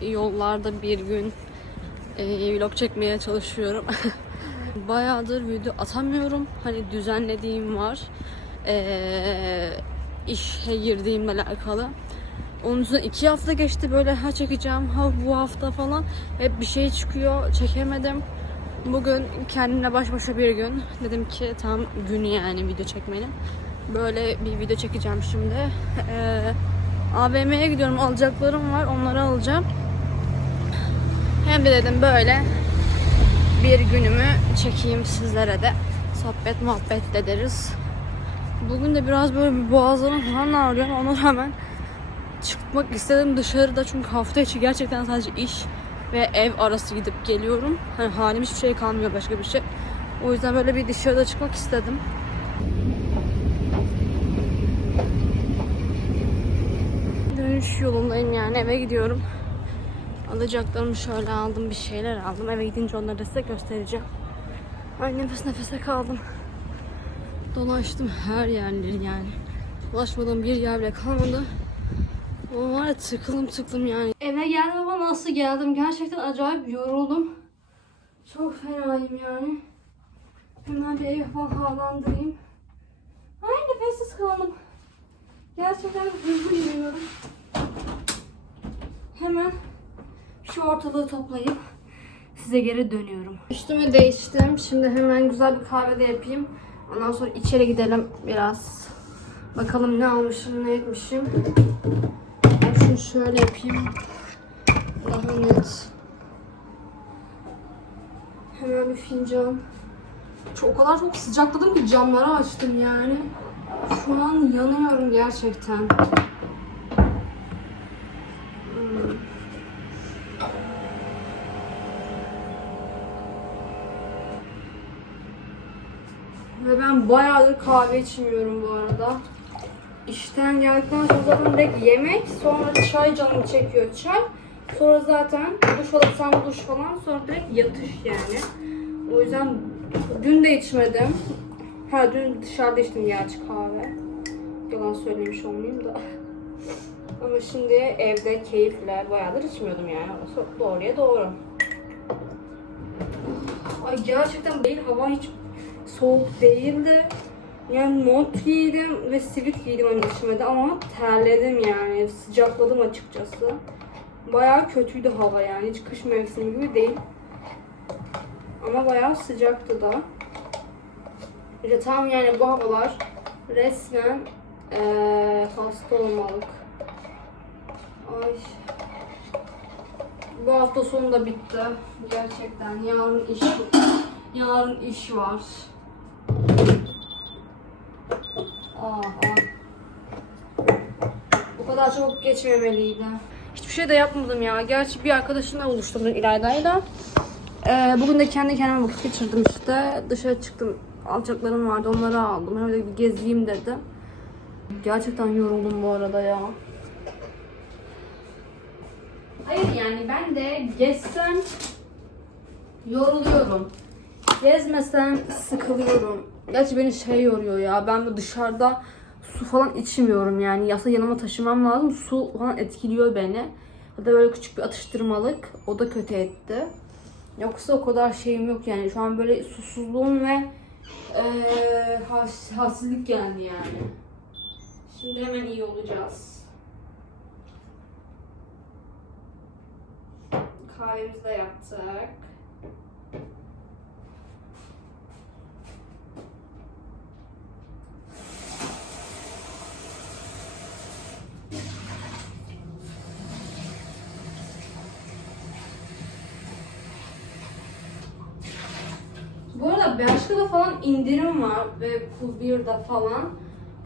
Yollarda bir gün e, vlog çekmeye çalışıyorum. Bayağıdır video atamıyorum. Hani düzenlediğim var. E, işe girdiğimle alakalı. Onun için iki hafta geçti böyle ha çekeceğim ha bu hafta falan. Hep bir şey çıkıyor çekemedim. Bugün kendimle baş başa bir gün. Dedim ki tam günü yani video çekmenin. Böyle bir video çekeceğim şimdi. Ee, AVM'ye gidiyorum alacaklarım var onları alacağım. Hem de dedim böyle bir günümü çekeyim sizlere de. Sohbet muhabbet de deriz. Bugün de biraz böyle bir boğazlarım falan ağrıyor ama ona rağmen çıkmak istedim dışarıda çünkü hafta içi gerçekten sadece iş ve ev arası gidip geliyorum. Hani halim hiçbir şey kalmıyor başka bir şey. O yüzden böyle bir dışarıda çıkmak istedim. Dönüş yolundayım yani eve gidiyorum. Alacaklarımı şöyle aldım bir şeyler aldım. Eve gidince onları size göstereceğim. Ay nefes nefese kaldım. Dolaştım her yerleri yani. Dolaşmadığım bir yer bile kalmadı. O var ya tıklım tıklım yani. Eve geldim ama nasıl geldim? Gerçekten acayip yoruldum. Çok fenayım yani. Hemen bir evi falan havalandırayım. Ay nefessiz kaldım. Gerçekten hızlı yürüyorum. Hemen şu ortalığı toplayıp size geri dönüyorum. Üstümü değiştim. Şimdi hemen güzel bir kahve de yapayım. Ondan sonra içeri gidelim biraz. Bakalım ne almışım, ne etmişim. Ben şunu şöyle yapayım. Daha net. Hemen bir fincan. Çok, o kadar çok sıcakladım ki camları açtım yani. Şu an yanıyorum gerçekten. Hmm. Ve ben bayağıdır kahve içmiyorum bu arada. İşten geldikten sonra zaten direkt yemek, sonra çay canım çekiyor çay. Sonra zaten duş alırsam duş falan, sonra direkt yatış yani. O yüzden dün de içmedim. Ha dün dışarıda içtim gerçi kahve. Yalan söylemiş olmayayım da. Ama şimdi evde keyifle bayağıdır içmiyordum yani. Doğruya doğru. Ay gerçekten değil hava hiç soğuk değildi. Yani mont giydim ve sivit giydim hani içmede ama terledim yani. Sıcakladım açıkçası. Bayağı kötüydü hava yani. Hiç kış mevsimi gibi değil. Ama bayağı sıcaktı da. İşte tam yani bu havalar resmen eee hasta olmalık. Ay. Bu hafta sonu da bitti. Gerçekten yarın iş yarın iş var. Aha. Bu kadar çabuk geçmemeliydi. Hiçbir şey de yapmadım ya. Gerçi bir arkadaşımla buluştum İlayda'yla. Ee, bugün de kendi kendime vakit geçirdim işte. Dışarı çıktım. Alacaklarım vardı onları aldım. Hem de bir gezeyim dedim. Gerçekten yoruldum bu arada ya. Hayır yani ben de gezsem yoruluyorum. Gezmesem sıkılıyorum. Gerçi beni şey yoruyor ya. Ben de dışarıda su falan içmiyorum yani. Yasa yanıma taşımam lazım. Su falan etkiliyor beni. Hatta böyle küçük bir atıştırmalık. O da kötü etti. Yoksa o kadar şeyim yok yani. Şu an böyle susuzluğum ve eee has, halsizlik geldi yani. Şimdi hemen iyi olacağız. Kahvemizi de yaptık. Bu arada Bershka'da falan indirim var ve Cool falan.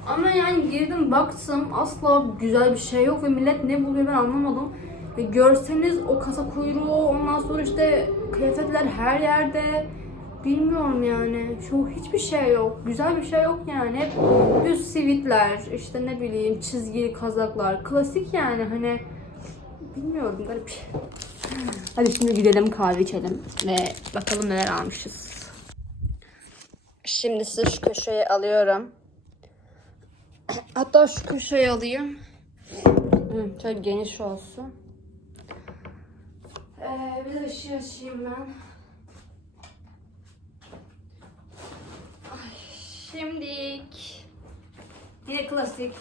Ama yani girdim baktım asla güzel bir şey yok ve millet ne buluyor ben anlamadım. Ve görseniz o kasa kuyruğu ondan sonra işte kıyafetler her yerde. Bilmiyorum yani. Şu hiçbir şey yok. Güzel bir şey yok yani. Hep düz sivitler, işte ne bileyim çizgili kazaklar. Klasik yani hani bilmiyorum garip. Hadi şimdi gidelim kahve içelim ve bakalım neler almışız. Şimdi size şu köşeyi alıyorum. Hatta şu köşeyi alayım. Şöyle geniş olsun. Ee, bir de ışığı açayım ben. Ay, şimdilik yine klasik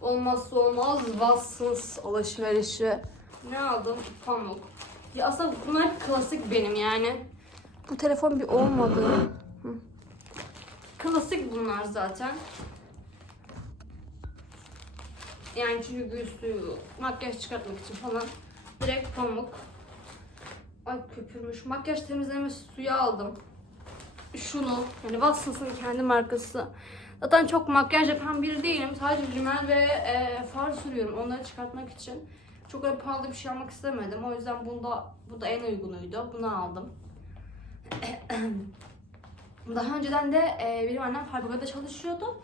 olmazsa olmaz Watsons alışverişi. Ne aldım? Pamuk. Ya aslında bunlar klasik benim yani. Bu telefon bir olmadı. Hı. Klasik bunlar zaten. Yani çünkü gül suyu, makyaj çıkartmak için falan direkt pamuk. Ay köpürmüş. Makyaj temizleme suyu aldım. Şunu, yani Watsons'ın kendi markası. Zaten çok makyaj yapan biri değilim. Sadece rimel ve e, far sürüyorum onları çıkartmak için. Çok öyle pahalı bir şey almak istemedim. O yüzden bunda bu da en uygunuydu. Bunu aldım. Daha önceden de e, benim annem fabrikada çalışıyordu.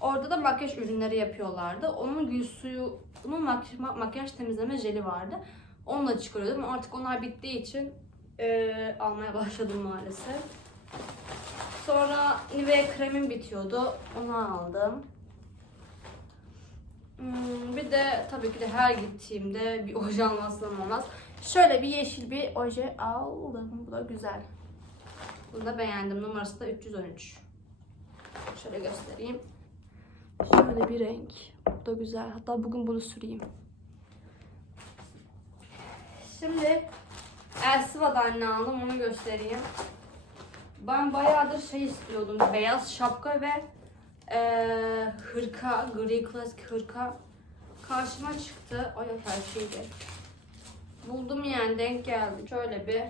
Orada da makyaj ürünleri yapıyorlardı. Onun gül suyu, onun makyaj, makyaj temizleme jeli vardı. Onunla çıkarıyordum. Artık onlar bittiği için e, almaya başladım maalesef. Sonra Nivea kremim bitiyordu. Onu aldım. Hmm, bir de tabii ki de her gittiğimde bir oje almazsam olmaz. Şöyle bir yeşil bir oje aldım. Bu da güzel. Bunu da beğendim. Numarası da 313. Şöyle göstereyim. Şöyle bir renk. Bu da güzel. Hatta bugün bunu süreyim. Şimdi Elsiva'dan ne aldım onu göstereyim. Ben bayağıdır şey istiyordum. Beyaz şapka ve eee hırka, gri klasik hırka karşıma çıktı. Ay her şeydi. Buldum yani denk geldi. Şöyle bir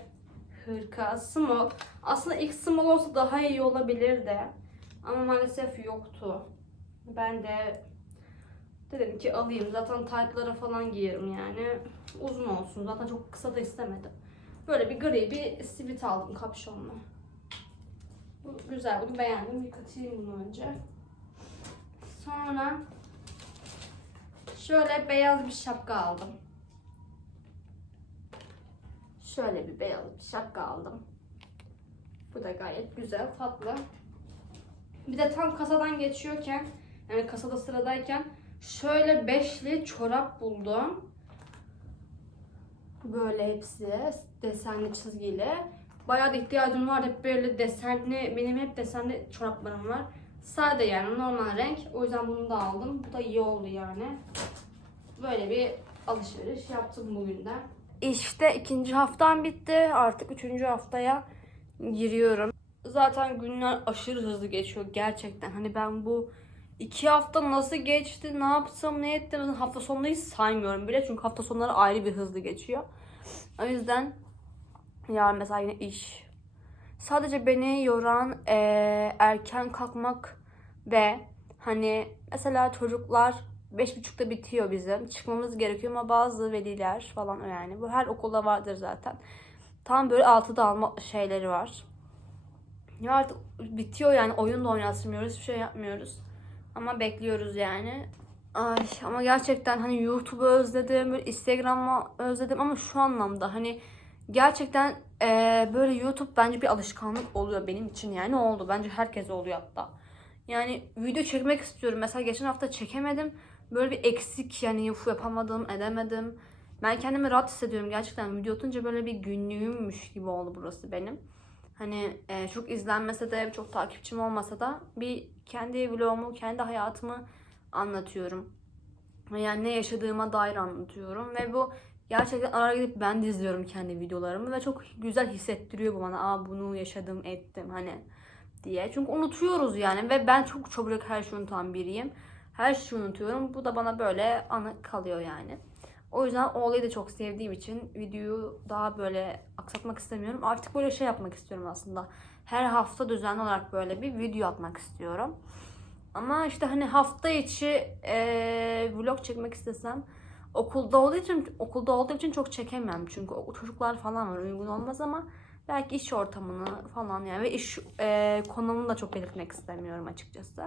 hırka, small. Aslında ilk small olsa daha iyi olabilirdi. Ama maalesef yoktu. Ben de dedim ki alayım. Zaten taytlara falan giyerim yani. Uzun olsun. Zaten çok kısa da istemedim. Böyle bir gri bir sivit aldım kapşonlu. Bu güzel. Bunu beğendim. Yıkatayım bunu önce. Sonra şöyle beyaz bir şapka aldım. Şöyle bir beyaz bir şapka aldım. Bu da gayet güzel, tatlı. Bir de tam kasadan geçiyorken, yani kasada sıradayken şöyle beşli çorap buldum. Böyle hepsi desenli çizgili. Bayağı da ihtiyacım var. Hep böyle desenli, benim hep desenli çoraplarım var. Sade yani normal renk. O yüzden bunu da aldım. Bu da iyi oldu yani. Böyle bir alışveriş yaptım bugün de. İşte ikinci haftam bitti. Artık üçüncü haftaya giriyorum. Zaten günler aşırı hızlı geçiyor gerçekten. Hani ben bu iki hafta nasıl geçti, ne yaptım, ne ettim hafta sonları hiç saymıyorum bile. Çünkü hafta sonları ayrı bir hızlı geçiyor. O yüzden yarın mesela yine iş. Sadece beni yoran eee, erken kalkmak ve hani mesela çocuklar beş buçukta bitiyor bizim. Çıkmamız gerekiyor ama bazı veliler falan yani. Bu her okulda vardır zaten. Tam böyle altıda alma şeyleri var. Ya artık bitiyor yani oyun da oynatmıyoruz, hiçbir şey yapmıyoruz. Ama bekliyoruz yani. Ay ama gerçekten hani YouTube'u özledim, böyle Instagram'ı özledim ama şu anlamda hani gerçekten eee, böyle YouTube bence bir alışkanlık oluyor benim için yani oldu. Bence herkes oluyor hatta. Yani video çekmek istiyorum. Mesela geçen hafta çekemedim. Böyle bir eksik yani uf yapamadım, edemedim. Ben kendimi rahat hissediyorum gerçekten. Video atınca böyle bir günlüğümmüş gibi oldu burası benim. Hani e, çok izlenmese de, çok takipçim olmasa da bir kendi vlogumu, kendi hayatımı anlatıyorum. Yani ne yaşadığıma dair anlatıyorum ve bu gerçekten ara gidip ben de izliyorum kendi videolarımı ve çok güzel hissettiriyor bu bana. Aa bunu yaşadım, ettim hani diye. Çünkü unutuyoruz yani ve ben çok çabuk her şeyi unutan biriyim. Her şeyi unutuyorum. Bu da bana böyle anı kalıyor yani. O yüzden o olayı da çok sevdiğim için videoyu daha böyle aksatmak istemiyorum. Artık böyle şey yapmak istiyorum aslında. Her hafta düzenli olarak böyle bir video atmak istiyorum. Ama işte hani hafta içi eee, vlog çekmek istesem okulda olduğu için okulda olduğu için çok çekemem. Çünkü çocuklar falan var uygun olmaz ama belki iş ortamını falan yani ve iş eee konumunu da çok belirtmek istemiyorum açıkçası.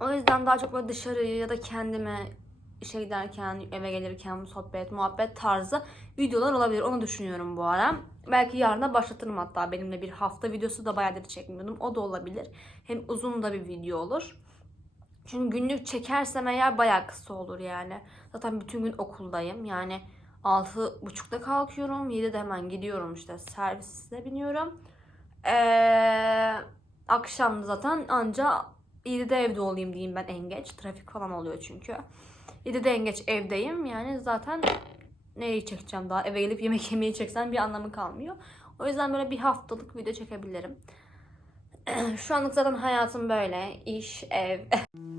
O yüzden daha çok böyle dışarıyı ya da kendime şey derken eve gelirken sohbet, muhabbet tarzı videolar olabilir. Onu düşünüyorum bu ara. Belki yarın da başlatırım hatta benimle bir hafta videosu da bayağıdır çekmiyordum. O da olabilir. Hem uzun da bir video olur. Çünkü günlük çekersem eğer bayağı kısa olur yani. Zaten bütün gün okuldayım. Yani Altı buçukta kalkıyorum. 7'de hemen gidiyorum işte serviste biniyorum. Ee, akşam zaten anca 7'de evde olayım diyeyim ben en geç. Trafik falan oluyor çünkü. 7'de en geç evdeyim. Yani zaten neyi çekeceğim daha? Eve gelip yemek yemeyi çeksen bir anlamı kalmıyor. O yüzden böyle bir haftalık video çekebilirim. Şu anlık zaten hayatım böyle. İş, ev.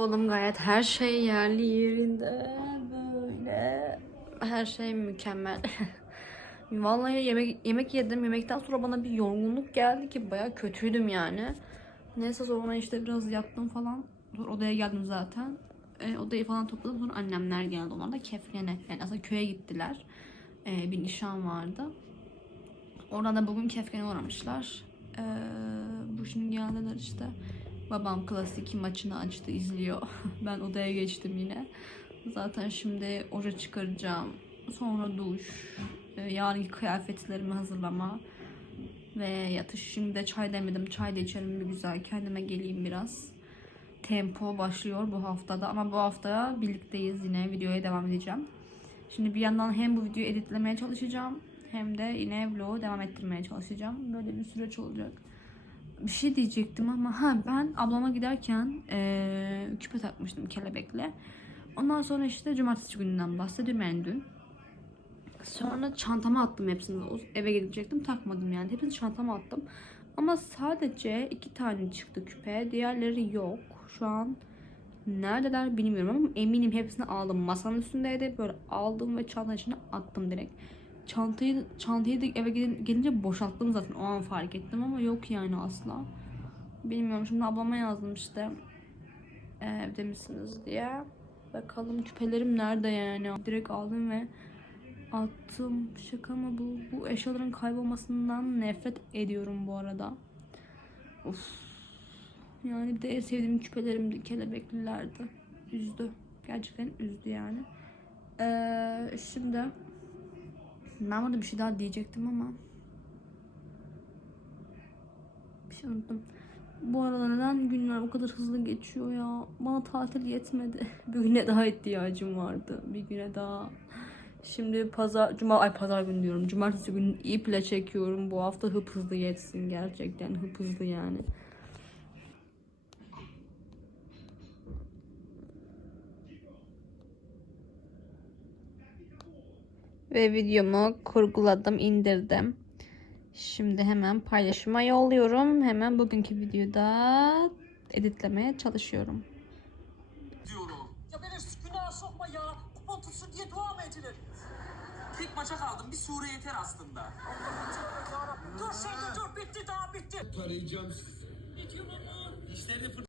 Topladım gayet her şey yerli yerinde böyle her şey mükemmel. Vallahi yemek yemek yedim. Yemekten sonra bana bir yorgunluk geldi ki baya kötüydüm yani. Neyse sonra işte biraz yattım falan. Sonra odaya geldim zaten. E, odayı falan topladım. Sonra annemler geldi. Onlar da keflene. Yani aslında köye gittiler. E, bir nişan vardı. Oradan da bugün kefkene uğramışlar. E, bu şimdi geldiler işte. Babam klasik maçını açtı izliyor. ben odaya geçtim yine. Zaten şimdi oje çıkaracağım. Sonra duş. e, Yarınki kıyafetlerimi hazırlama. Ve yatış. Şimdi de çay demedim. Çay da içelim bir güzel. Kendime geleyim biraz. Tempo başlıyor bu haftada. Ama bu hafta birlikteyiz yine. Videoya devam edeceğim. Şimdi bir yandan hem bu videoyu editlemeye çalışacağım. Hem de yine vlogu devam ettirmeye çalışacağım. Böyle bir süreç olacak bir şey diyecektim ama ha ben ablama giderken eee, küpe takmıştım kelebekle. Ondan sonra işte cumartesi gününden bahsediyorum yani dün. Sonra çantama attım hepsini. Eve gidecektim takmadım yani. Hepsini çantama attım. Ama sadece iki tane çıktı küpe. Diğerleri yok. Şu an neredeler bilmiyorum ama eminim hepsini aldım. Masanın üstündeydi. Böyle aldım ve çantanın içine attım direkt. Çantayı çantayı da eve gelin- gelince boşalttım zaten. O an fark ettim ama yok yani asla. Bilmiyorum. Şimdi ablama yazdım işte. "E, Evde misiniz diye. Bakalım küpelerim nerede yani. Direkt aldım ve attım. Şaka mı bu? Bu eşyaların kaybolmasından nefret ediyorum bu arada. Of. Yani bir de en sevdiğim küpelerimdi. Kelebeklilerdi. Üzdü. Gerçekten üzdü yani. Ee, şimdi ben burada bir şey daha diyecektim ama bir şey unuttum. Bu arada neden günler bu kadar hızlı geçiyor ya? Bana tatil yetmedi. Bir güne daha ihtiyacım vardı. Bir güne daha. Şimdi pazar, cuma, ay pazar günü diyorum. Cumartesi günü iple çekiyorum. Bu hafta hıp hızlı geçsin. Gerçekten hıp hızlı yani. Ve videomu kurguladım, indirdim. Şimdi hemen paylaşıma yolluyorum. Hemen bugünkü videoda editlemeye çalışıyorum. diyorum. Ya beni günah sokma ya. Kupon tutsun diye dua mı edilir? Tek maça kaldım. Bir sure yeter aslında. Dur şimdi dur bitti daha bitti. Tarayacağım sizi. Videonun